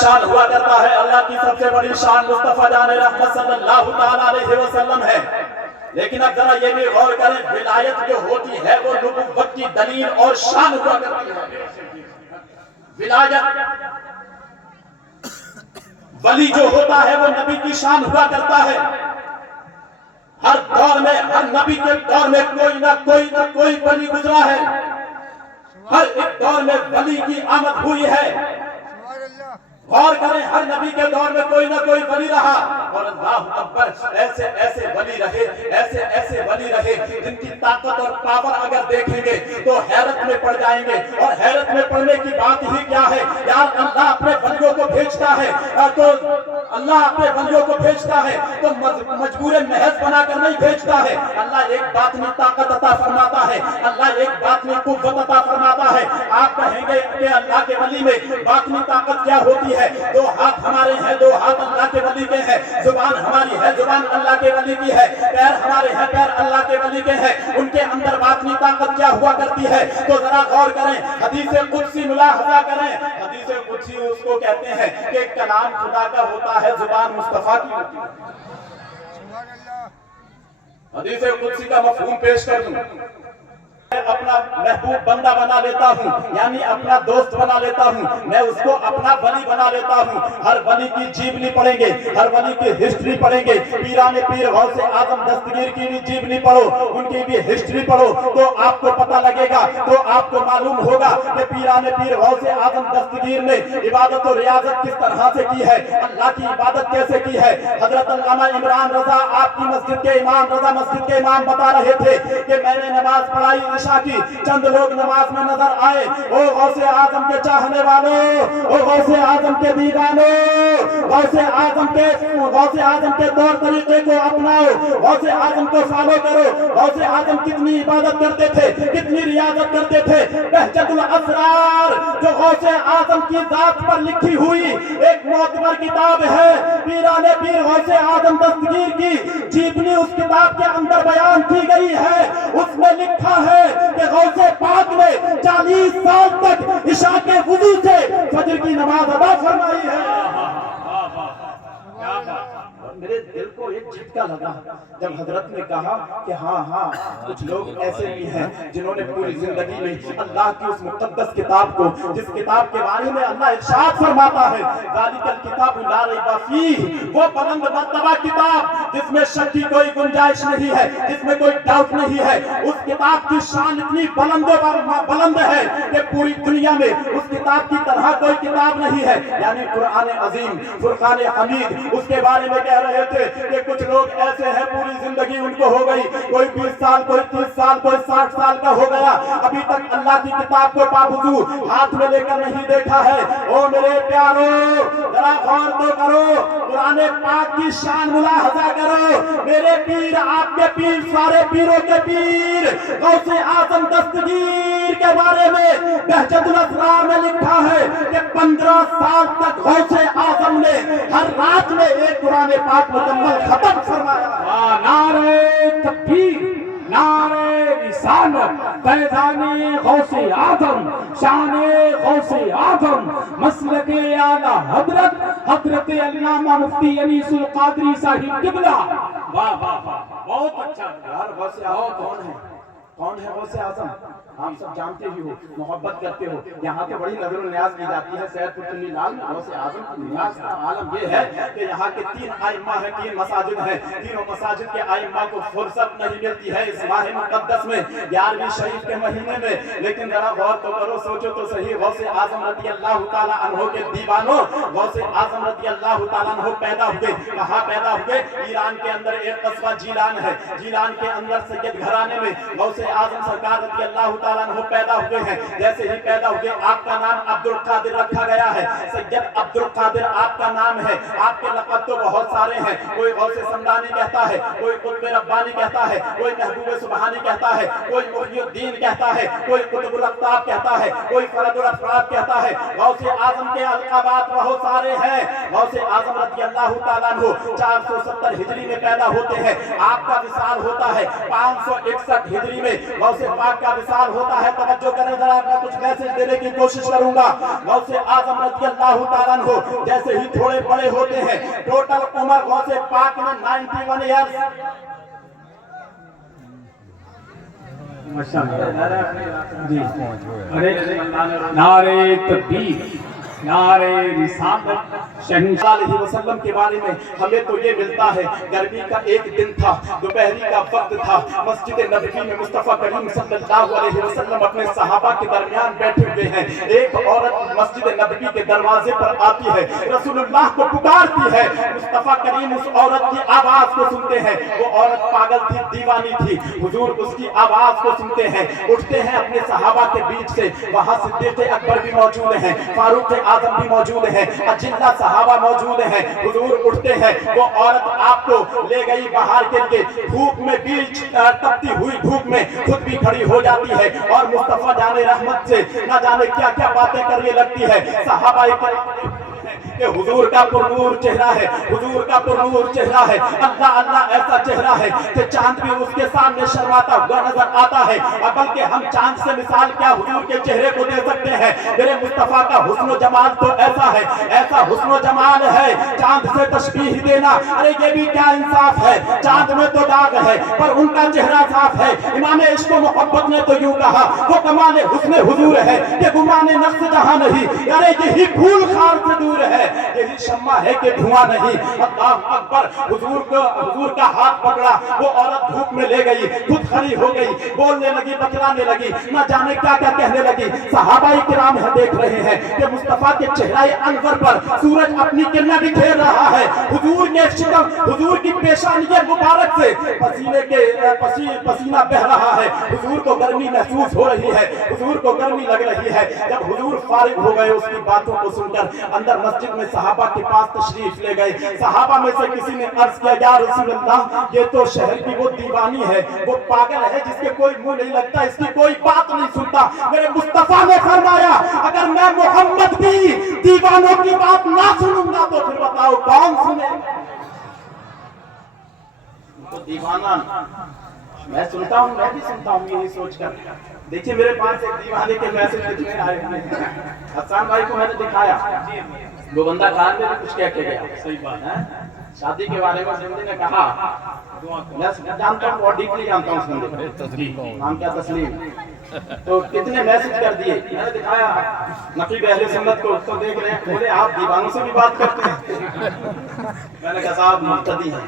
شان ہوا کرتا ہے. اللہ کی سب سے بڑی شان مصطفیٰ جان رحمت صلی اللہ تعالیٰ علیہ وسلم ہے. لیکن اب ذرا یہ بھی غور کریں، ولایت جو ہوتی ہے وہ نبوت کی دلیل اور شان ہوا کرتی ہے. ولایت ولی جو ہوتا ہے وہ نبی کی شان ہوا کرتا ہے. ہر دور میں، ہر نبی کے دور میں کوئی نہ کوئی ولی گزرا ہے. ہر ایک دور میں ولی کی آمد ہوئی ہے. غور کریں، ہر نبی کے دور میں کوئی نہ کوئی ولی رہا. اور اللہ اکبر، ایسے ایسے ولی رہے، ایسے ایسے ولی رہے جن کی طاقت اور پاور اگر دیکھیں گے تو حیرت میں پڑ جائیں گے. اور حیرت میں پڑنے کی بات ہی کیا ہے یار، اللہ اپنے ولیوں کو بھیجتا ہے تو اللہ اپنے ولیوں کو بھیجتا ہے تو مجبور محض بنا کر نہیں بھیجتا ہے. اللہ ایک باطنی طاقت عطا فرماتا ہے، اللہ ایک باطنی قوت عطا فرماتا ہے. آپ کہیں گے کہ اللہ کے ولی میں باطنی طاقت کیا ہوتی ہے؟ دو ہاتھ ہمارے ہیں، دو ہاتھ اللہ کے ولی کے ہیں. زبان ہماری ہے، زبان اللہ کے ولی کی ہے. پیر ہمارے ہیں، پیر اللہ کے ولی کے ہیں. ان کے اندر باطنی طاقت کیا ہوا کرتی ہے؟ تو ذرا غور کریں، حدیث قدسی ملاحظہ کریں. حدیث قدسی اس کو کہتے ہیں کہ کلام خدا کا ہوتا ہے، زبان مصطفیٰ کی ہوتی ہے. حدیث قدسی کا مفہوم پیش کر دوں. اپنا محبوب بندہ بنا لیتا ہوں، یعنی اپنا دوست بنا لیتا ہوں، میں اس کو اپنا ولی بنا لیتا ہوں. ہر ولی کی جیبنی پڑھیں گے، ہر ولی کی ہسٹری پڑھیں گے. پیران پیر غوث اعظم دستگیر کی بھی جیبنی پڑھو، ان کی بھی ہسٹری پڑھو تو آپ کو پتہ لگے گا، تو آپ کو معلوم ہوگا کہ پیران پیر غوث اعظم دستگیر نے عبادت و ریاضت کس طرح سے کی ہے، اللہ کی عبادت کیسے کی ہے. حضرت علامہ عمران رضا آپ کی مسجد کے امام، رضا مسجد کے امام بتا رہے تھے کہ میں نے نماز پڑھائی عشاء کی، چند لوگ نماز میں نظر آئے. او غوث اعظم کے چاہنے والوں، او غوث اعظم کے دیوانوں، غوث اعظم کے طور طریقے کو اپناؤ، غوث اعظم کو فالو کرو. غوث اعظم کتنی عبادت کرتے تھے، کتنی ریاضت کرتے تھے. بہجت الاسرار جو غوث اعظم کی ذات پر لکھی ہوئی ایک معتبر کتاب ہے، پیران پیر غوث اعظم دستگیر کی جیبنی اس کتاب کے اندر بیان کی گئی ہے. اس میں لکھا ہے کہ غوث پاک نے 40 سال تک عشاء کے وضو سے فجر کی نماز ادا فرمائی ہے. میرے دل کو ایک جھٹکا لگا جب حضرت نے کہا کہ ہاں کچھ لوگ ایسے بھی ہیں جنہوں نے پوری زندگی میں اللہ کی اس مقدس کتاب کو، جس کتاب کے بارے میں اللہ ارشاد فرماتا ہے ذالک الکتاب لا ریب فیہ، وہ بلند مرتبہ کتاب جس میں شک کی کوئی گنجائش نہیں ہے، جس میں کوئی ڈاؤٹ نہیں ہے. اس کتاب کی شان اتنی بلند ہے کہ پوری دنیا میں اس کتاب کی طرح کوئی کتاب نہیں ہے. یعنی قرآن عظیم، فرقان حمید، اس کے بارے میں کہہ رہے تھے کہ کچھ لوگ ایسے ہیں پوری زندگی ان کو ہو گئی، کوئی 20 سال، کوئی 30 سال، کوئی 60 سال کا ہو گیا، ابھی تک اللہ کی کتاب کو پابوزو ہاتھ میں لے کر نہیں دیکھا ہے. او میرے پیارو، ذرا غور تو کرو، قرآن پاک کی شان ملاحظہ کرو. میرے پیر، آپ کے پیر، سارے پیروں کے پیر غوث اعظم دستگیر کے بارے میں بہجت الاسرار میں لکھا ہے کہ 15 سال تک غوث اعظم نے ہر رات میں ایک قرآن پاک مکمل ختم فرمایا. نعرہ تکبیر، نعرہ رسالت، فیضان غوث اعظم، شان غوث اعظم، مسلک اعلیٰ حضرت علامہ مفتی انیس القادری صاحب قبلہ. واہ واہ واہ، بہت اچھا. یار غوث اعظم کون ہے؟ کون ہے غوث اعظم؟ ہم سب جانتے ہی ہو، محبت کرتے ہو. یہاں پہ بڑی نظر و نیاز کی جاتی ہے. سید قطب لال غوث اعظم کی نیاز کا عالم یہ ہے کہ یہاں کے 3 ائمہ ہیں، 3 مساجد ہیں. تینوں مساجد کے ائمہ کو فرصت نہیں ملتی ہے اس ماہ مقدس میں، 11ویں شریف کے مہینے میں. لیکن ذرا غور تو کرو، سوچو تو صحیح. غوث اعظم رضی اللہ تعالیٰ عنہ کے دیوانوں، غوث اعظم رضی اللہ تعالیٰ عنہ پیدا ہوئے. کہاں پیدا ہوئے؟ ایران کے اندر ایک قصبہ جیلان ہے. جیلان کے اندر سید گھرانے میں غوث اعظم سرکار رضی اللہ تعالیٰ عنہ پیدا ہوئے ہیں. جیسے ہی پیدا ہوئے آپ کا نام عبد القادر رکھا گیا ہے. سید عبد القادر آپ کا نام ہے. آپ کے لقب تو بہت سارے ہیں. کوئی غوث سمدانی کہتا ہے، کوئی قطب ربانی کہتا ہے، کوئی محبوب سبحانی کہتا ہے، کوئی محی الدین کہتا ہے، کوئی قطب الاقطاب کہتا ہے، کوئی فرد الافراد کہتا ہے. غوث اعظم کے القابات بہت سارے ہیں. غوث اعظم رضی اللہ تعالیٰ عنہ 470 ہجری میں پیدا ہوتے ہیں. آپ کا وصال ہوتا ہے 561 ہجری میں. میں غوث پاک کا وصال ہوتا ہے. توجہ کریں ذرا, میں کچھ میسج دینے کی کوشش کروں گا. غوث اعظم رضی اللہ تعالیٰ عنہ جیسے ہی تھوڑے بڑے ہوتے ہیں, ٹوٹل عمر غوث پاک میں 91 ایئرز. جی نعرے تکبیر, نعرے رسالت. صلی اللہ علیہ وسلم کے بارے میں ہمیں تو یہ ملتا ہے, گرمی کا ایک دن تھا, دوپہری کا وقت تھا, مسجد نبوی میں مصطفیٰ کریم صلی اللہ علیہ وسلم اپنے صحابہ کے درمیان بیٹھے ہوئے ہیں. ایک عورت مسجد نبوی کے دروازے پر آتی ہے, رسول اللہ کو پکارتی ہے. مصطفیٰ کریم اس عورت کی آواز کو سنتے ہیں. وہ عورت پاگل تھی, دیوانی تھی. حضور اس کی آواز کو سنتے ہیں, اٹھتے ہیں اپنے صحابہ کے بیچ سے. وہاں صدیق اکبر بھی موجود ہیں, فاروق اعظم بھی موجود ہیں, اجلہ صحابہ موجود ہیں. حضور اٹھتے ہیں, وہ عورت آپ کو لے گئی باہر کے لیے. دھوپ میں, بیچ تپتی ہوئی دھوپ میں خود بھی کھڑی ہو جاتی ہے اور مصطفیٰ جان رحمت سے نہ جانے کیا کیا باتیں کرنے لگتی ہے. صحابہ کہ حضور کا پرنور چہرہ ہے, حضور کا پرنور چہرہ ہے. اللہ اللہ ایسا چہرہ ہے کہ چاند بھی اس کے سامنے شرماتا ہوا نظر آتا ہے. بلکہ ہم چاند سے مثال کیا حضور کے چہرے کو دے سکتے ہیں. میرے مصطفیٰ کا حسن و جمال تو ایسا ہے, ایسا حسن و جمال ہے, چاند سے تشبیہ دینا, ارے یہ بھی کیا انصاف ہے. چاند میں تو داغ ہے پر ان کا چہرہ صاف ہے. امام عشق و محبت نے تو یوں کہا, وہ کمال حسن حضور ہے کہ گمان نقص جہاں نہیں. ارے یہی پھول خار سے دور ہے, یہی شمع ہے کہ دھواں نہیں. اللہ اکبر. حضور کا ہاتھ پکڑا, وہ عورت دھوپ میں لے گئی, خود کھڑی ہو گئی, بولنے لگی, بتلانے لگی, نہ جانے کیا کیا کہنے لگی. صحابہ کرام دیکھ رہے ہیں کہ مصطفیٰ کے چہرہ انور پر سورج اپنی کرنیں بکھیر رہا ہے. حضور کے شکم, حضور کی پیشانی مبارک سے پسینے کے پسینہ بہ رہا ہے. حضور کو گرمی محسوس ہو رہی ہے, حضور کو گرمی لگ رہی ہے. جب حضور فارغ ہو گئے اس کی باتوں کو سن کر, اندر مسجد میں صحابہ کے پاس تشریف لے گئے. صحابہ میں سے کسی نے عرض کیا, یا رسول اللہ یہ تو شہر کی وہ دیوانی ہے, وہ پاگل ہے جس کے کوئی منہ نہیں لگتا, اس کی کوئی بات نہیں سنتا. میرے مصطفیٰ نے فرمایا, اگر میں محمد کی دیوانوں کی بات نہ سنوں گا تو پھر بتاؤ کون سنے. تو دیوانہ میں سنتا ہوں, میں بھی سنتا ہوں یہی سوچ کر. دیکھیے میرے پاس ایک دیوانے کے میسج کتنے آئے ہیں. حسان بھائی کو میں نے دکھایا, وہ بندہ کار میں بھی کچھ کہہ کے گیا. صحیح بات ہے. شادی کے بارے میں بندے نے کہا, میں جانتا ہوں, بہت ڈیپلی جانتا ہوں اس بندے کو, نام کیا تسلیم. تو کتنے میسج کر دیے, میں نے دکھایا نقیب اہل سنت کو, تو دیکھ رہے ہیں, بولے آپ دیوانوں سے بھی بات کرتے ہیں. میں نے کہا صاحب مقتدی ہیں.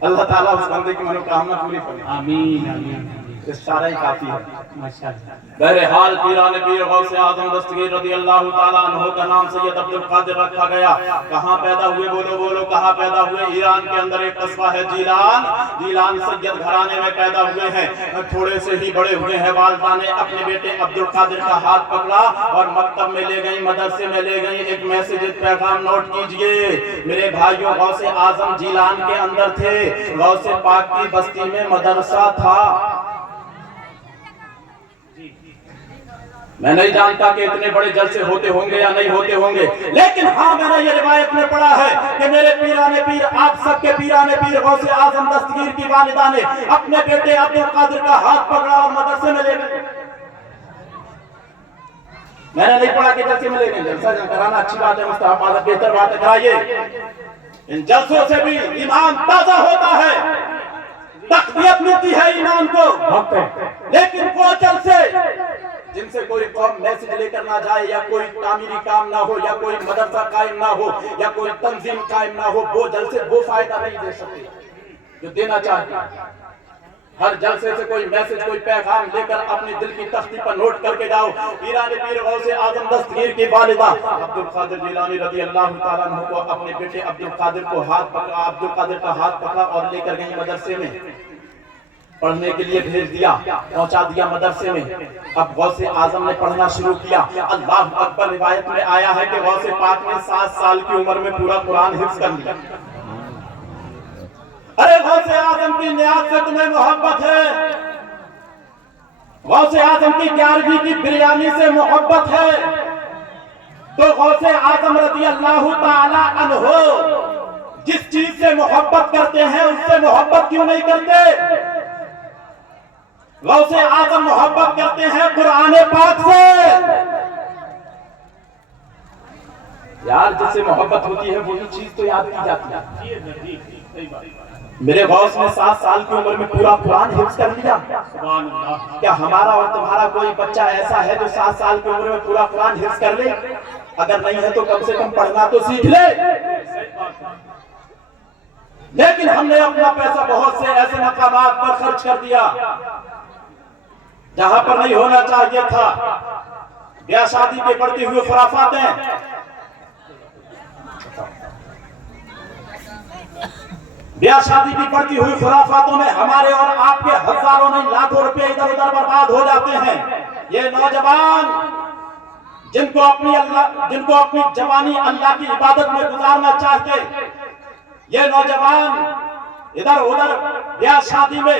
اللہ تعالیٰ اس بندے کی منوکامنا پوری کرے. آمین آمین. اشارہ ہی کافی ہے. ماشاءاللہ. بہرحال پیران پیر غوث اعظم دستگیر رضی اللہ تعالیٰ عنہ کا نام سید عبد القادر رکھا گیا. کہاں پیدا ہوئے, بولو کہاں پیدا ہوئے. ایران کے اندر ایک قصبہ ہے جیلان. جیلان سید گھرانے میں پیدا ہوئے ہیں. تھوڑے سے ہی بڑے ہوئے ہیں. والدہ نے اپنے بیٹے عبد القادر کا ہاتھ پکڑا اور مکتب میں لے گئی, مدرسے میں لے گئی. ایک میسج, پیغام نوٹ کیجئے میرے بھائیوں. غوث اعظم جیلان کے اندر تھے. غوث پاک کی بستی میں مدرسہ تھا. میں نہیں جانتا کہ اتنے بڑے جلسے ہوتے ہوں گے یا نہیں ہوتے ہوں گے, لیکن ہاں میں نے یہ روایت میں پڑھا ہے کہ میرے پیران پیر, آپ سب کے پیران پیر غوث اعظم دستگیر کی والدہ نے اپنے بیٹے عبد القادر کا ہاتھ پکڑا اور مدرسے میں لے گئے. میں نے نہیں پڑھا کہ جلسے میں لے گئے. جلسہ کرانا اچھی بات ہے, مستحب بات ہے, بہتر بات ہے, کرائیے. ان جلسوں سے بھی ایمان تازہ ہوتا ہے, تقویت ملتی ہے ایمان کو. لیکن وہ جلسے جن سے کوئی قوم میسج لے کر نہ جائے, یا کوئی تعمیری کام نہ ہو, یا کوئی مدرسہ قائم نہ ہو, یا کوئی تنظیم قائم نہ ہو, وہ جلسے وہ فائدہ نہیں دے سکتے جو دینا چاہتے. ہر جلسے سے کوئی میسج, کوئی پیغام لے کر اپنی دل کی تختی پر نوٹ کر کے جاؤ. پیران پیر غوث اعظم دستگیر کی والدہ عبد القادر جیلانی رضی اللہ تعالیٰ عنہ کو اپنے بیٹے عبد القادر کو ہاتھ پکڑا, عبد القادر کا ہاتھ پکڑا اور لے کر گئی مدرسے میں پڑھنے کے لیے بھیج دیا, پہنچا دیا مدرسے میں. اب غوث اعظم نے پڑھنا شروع کیا. اللہ اکبر. روایت میں آیا ہے کہ غوث پاک نے 7 سال کی عمر میں پورا قرآن حفظ کر لیا. ارے غوث اعظم کی نیاز سے تمہیں محبت ہے, غوث اعظم کی 11ویں کی بریانی سے محبت ہے, تو غوث اعظم رضی اللہ تعالی عنہ جس چیز سے محبت کرتے ہیں اس سے محبت کیوں نہیں کرتے. غوث اعظم محبت کرتے ہیں قرآن پاک سے. یار جس سے محبت ہوتی ہے وہی چیز تو یاد کی جاتی ہے. میرے غوث نے 7 سال کی عمر میں پورا قرآن حفظ کر لیا. کیا ہمارا اور تمہارا کوئی بچہ ایسا ہے جو 7 سال کی عمر میں پورا قرآن حفظ کر لے؟ اگر نہیں ہے تو کم سے کم پڑھنا تو سیکھ لے. لیکن ہم نے اپنا پیسہ بہت سے ایسے مقامات پر خرچ کر دیا جہاں پر نہیں ہونا چاہیے تھا. بیاہ شادی کے بڑھتی ہوئی خرافاتیں، بیاہ شادی کی بڑھتی ہوئی خرافاتوں میں ہمارے اور آپ کے ہزاروں نہیں لاکھوں روپے ادھر ادھر برباد ہو جاتے ہیں. یہ نوجوان جن کو اپنی جوانی اللہ کی عبادت میں گزارنا چاہتے، یہ نوجوان ادھر ادھر بیاہ شادی میں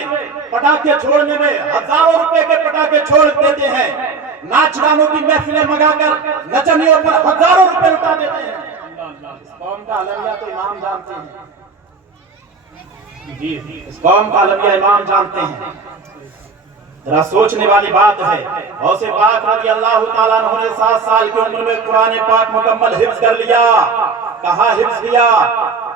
پٹاخے چھوڑنے میں ہزاروں روپے کے پٹاخے چھوڑ دیتے ہیں. ناچ گانوں کی محفلیں منگا کر نچنیوں پر ہزاروں روپے لٹا دیتے ہیں. قوم کا المیہ تو امام جانتے ہیں. اس قوم کا المیہ امام جانتے ہیں. ذرا سوچنے والی بات ہے. غوث پاک رضی اللہ تعالیٰ عنہ نے 7 سال کی عمر میں قرآن پاک مکمل حفظ کر لیا. کہاں حفظ کیا؟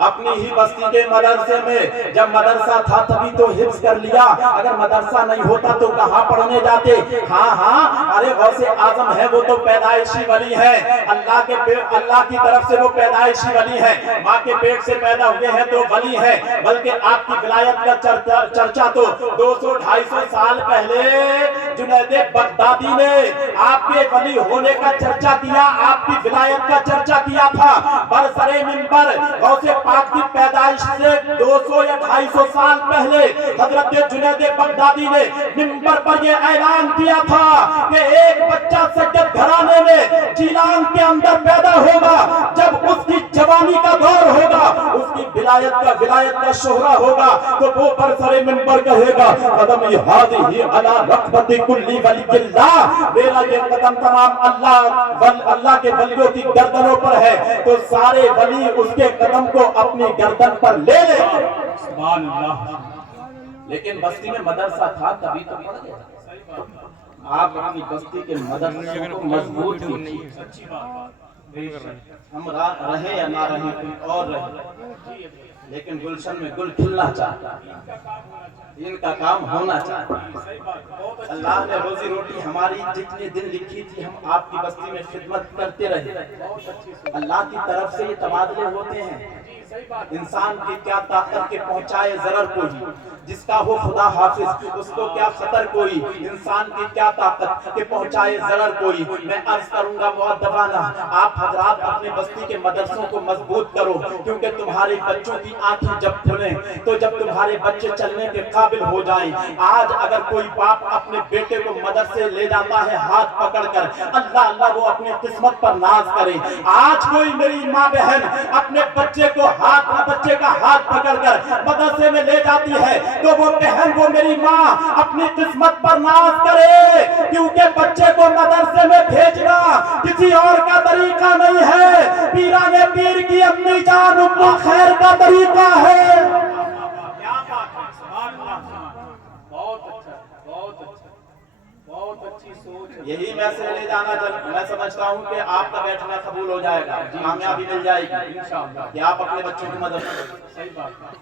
اپنی ہی بستی کے مدرسے میں. جب مدرسہ تھا تبھی تو حفظ کر لیا. اگر مدرسہ نہیں ہوتا تو کہاں پڑھنے جاتے؟ ہاں ارے غوث اعظم ہے وہ تو پیدائشی ولی ہے. اللہ کی طرف سے وہ پیدائشی ولی ہے. ماں کے پیٹ سے پیدا ہوئے ہیں تو ولی ہے. بلکہ آپ کی ولایت کا چرچا تو 200-250 سال پہلے جنید بغدادی نے آپ کے ولی ہونے کا چرچا کیا، آپ کی ولایت کا چرچا کیا تھا. برسرے منبر غوث پاک کی پیدائش سے 200 یا 250 سال پہلے حضرت جنید بغدادی نے منبر پر یہ اعلان کیا تھا کہ ایک بچہ سید گھرانے میں جیلان کے اندر پیدا ہوگا. جب اس کی جوانی کا دور ہوگا، اس کی ولایت کا شہرہ ہوگا، تو وہ برسرے منبر کہے گا قدم ہذہ علی رقبۃ کل ولی اللہ. میرا یہ قدم تمام اللہ کے ولیوں کی گردنوں پر ہے، تو سارے ولی اس کے قدم کو اپنی گردن پر لے لے. سبحان اللہ. لیکن بستی میں مدرسہ تھا تبھی تو پڑھ گیا. آپ اپنی بستی کے مدرسے کو مضبوط کیجیے. ہم رہے یا نہ رہے کوئی اور رہے، لیکن گلشن میں گل کھلنا چاہتا ہے، ان کا کام ہونا چاہتا ہے. اللہ نے روزی روٹی ہماری جتنی دن لکھی تھی ہم آپ کی بستی میں خدمت کرتے رہے. اللہ کی طرف سے یہ تبادلے ہوتے ہیں. انسان کی کیا طاقت کے پہنچائے ضرر کوئی، جس کا ہو خدا حافظ اس کو کیا خطر کوئی. انسان کی کیا طاقت کے پہنچائے ضرر کوئی. میں عرض کروں گا مؤدبانہ، آپ حضرات اپنے بستی کے مدرسوں کو مضبوط کرو، کیونکہ تمہارے بچوں کی آنکھیں جب کھلیں تو جب تمہارے بچے چلنے کے قابل ہو جائیں. آج اگر کوئی باپ اپنے بیٹے کو مدرسے لے جاتا ہے ہاتھ پکڑ کر، اللہ وہ اپنی قسمت پر ناز کرے. آج کوئی میری ماں بہن اپنے بچے کا ہاتھ پکڑ کر مدرسے میں لے جاتی ہے تو وہ بہن، وہ میری ماں اپنی قسمت پر ناز کرے، کیونکہ بچے کو مدرسے میں بھیجنا کسی اور کا طریقہ نہیں ہے، پیران پیر کی امی جان ام الخیر کا طریقہ ہے. یہی میسج لے جانا میں سمجھتا ہوں کہ آپ کا بیٹھنا قبول ہو جائے گا، کامیابی مل جائے گی کہ آپ اپنے بچوں کی مدد کریں.